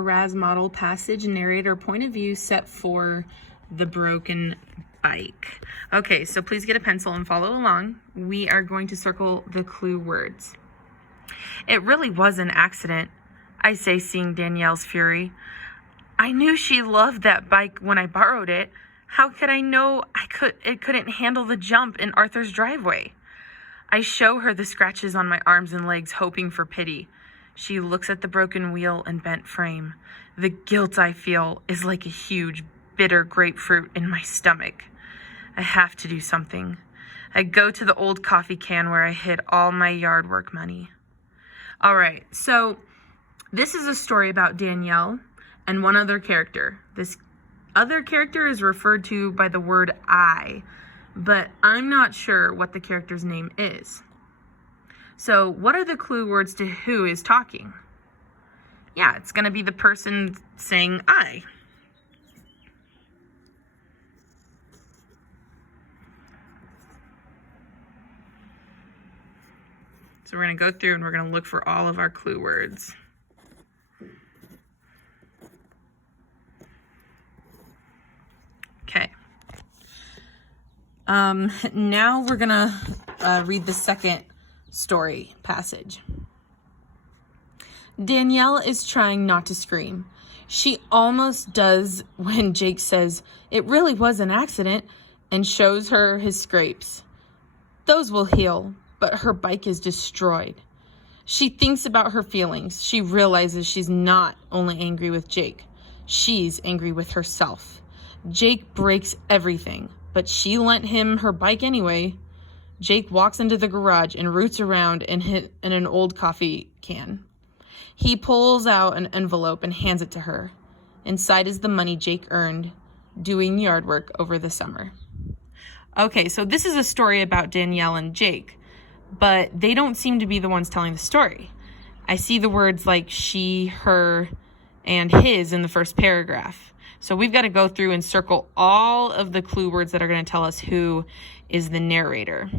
RAZ model passage narrator point of view set for the broken bike. Okay, so please get a pencil and follow along. We are going to circle the clue words. It really was an accident, I say, seeing Danielle's fury. I knew she loved that bike when I borrowed it. How could I know it couldn't handle the jump in Arthur's driveway? I show her the scratches on my arms and legs, hoping for pity. She looks at the broken wheel and bent frame. The guilt I feel is like a huge, bitter grapefruit in my stomach. I have to do something. I go to the old coffee can where I hid all my yard work money. All right, so this is a story about Danielle and one other character. This other character is referred to by the word I, but I'm not sure what the character's name is. So what are the clue words to who is talking? Yeah, it's going to be the person saying I. So we're going to go through and we're going to look for all of our clue words. Okay. Now we're going to read the second story passage. Danielle is trying not to scream. She almost does when Jake says, "It really was an accident," and shows her his scrapes. Those will heal, but her bike is destroyed. She thinks about her feelings. She realizes she's not only angry with Jake. She's angry with herself. Jake breaks everything, but she lent him her bike anyway. Jake walks into the garage and roots around in an old coffee can. He pulls out an envelope and hands it to her. Inside is the money Jake earned doing yard work over the summer. Okay, so this is a story about Danielle and Jake, but they don't seem to be the ones telling the story. I see the words like she, her, and his in the first paragraph. So we've got to go through and circle all of the clue words that are going to tell us who is the narrator.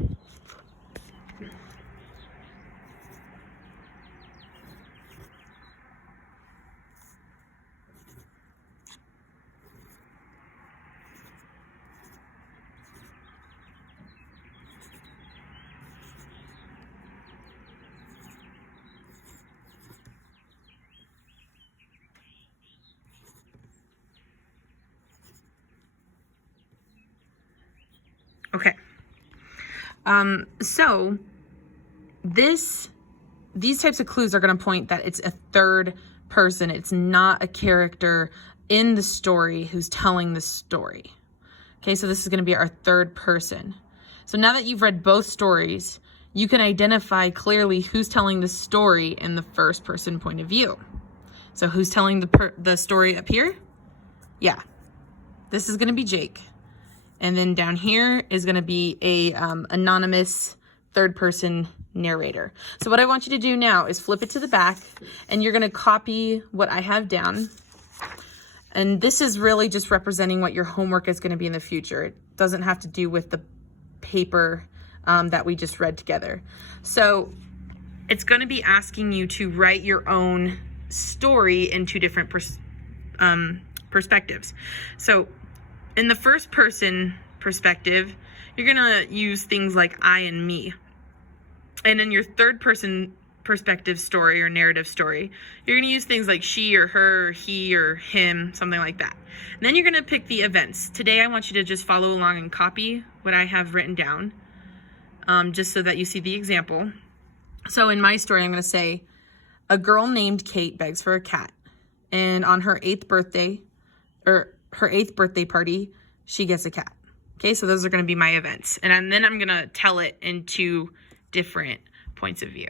Okay. So these types of clues are going to point that it's a third person. It's not a character in the story who's telling the story. Okay, so this is going to be our third person. So now that you've read both stories, you can identify clearly who's telling the story in the first person point of view. So who's telling the story up here? Yeah, this is going to be Jake. And then down here is going to be a anonymous third person narrator. So what I want you to do now is flip it to the back, and you're going to copy what I have down. And this is really just representing what your homework is going to be in the future. It doesn't have to do with the paper that we just read together. So it's going to be asking you to write your own story in two different perspectives. So in the first person perspective, you're going to use things like I and me. And in your third person perspective story or narrative story, you're going to use things like she or her, or he or him, something like that. And then you're going to pick the events. Today I want you to just follow along and copy what I have written down, just so that you see the example. So in my story, I'm going to say, a girl named Kate begs for a cat. And on her 8th birthday, or her 8th birthday party, she gets a cat. Okay, so those are going to be my events. And then I'm going to tell it in two different points of view.